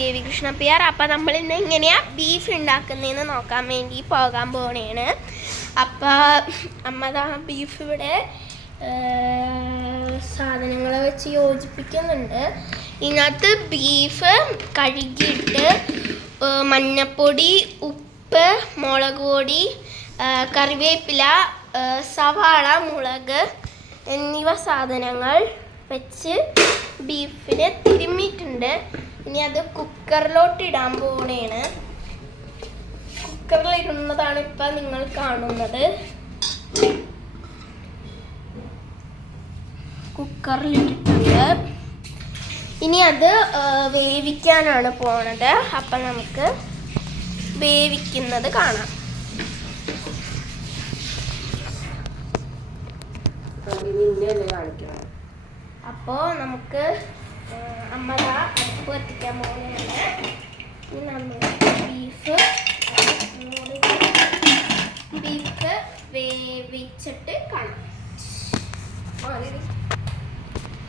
ദേവി Krishna PR. അപ്പം നമ്മൾ ഇന്ന് എങ്ങനെയാണ് ബീഫ് ഉണ്ടാക്കുന്നതെന്ന് നോക്കാൻ വേണ്ടി പോകാൻ പോകണേണ്. അപ്പം അമ്മ ബീഫ് ഇവിടെ സാധനങ്ങൾ വെച്ച് യോജിപ്പിക്കുന്നുണ്ട്. ഇതിനകത്ത് ബീഫ് കഴുകിയിട്ട് മഞ്ഞപ്പൊടി, ഉപ്പ്, മുളക് പൊടി, കറിവേപ്പില, സവാള, മുളക് എന്നിവ സാധനങ്ങൾ വെച്ച് ബീഫിനെ തിരുമ്മിയിട്ടുണ്ട്. ഇനി അത് കുക്കറിലോട്ട് ഇടാൻ പോകണേണ്. കുക്കറിൽ ഇടുന്നതാണ് ഇപ്പം നിങ്ങൾ കാണുന്നത്. കുക്കറിലിട്ടിട്ടുണ്ട്. ഇനി അത് വേവിക്കാനാണ് പോണത്. അപ്പം നമുക്ക് വേവിക്കുന്നത് കാണാം. അപ്പോൾ നമുക്ക് അമ്മ അടുപ്പ് കത്തിക്കാൻ പോകുകയാണ്. ഇനി നമ്മൾ ബീഫ് വേവിച്ചിട്ട് കാണാം.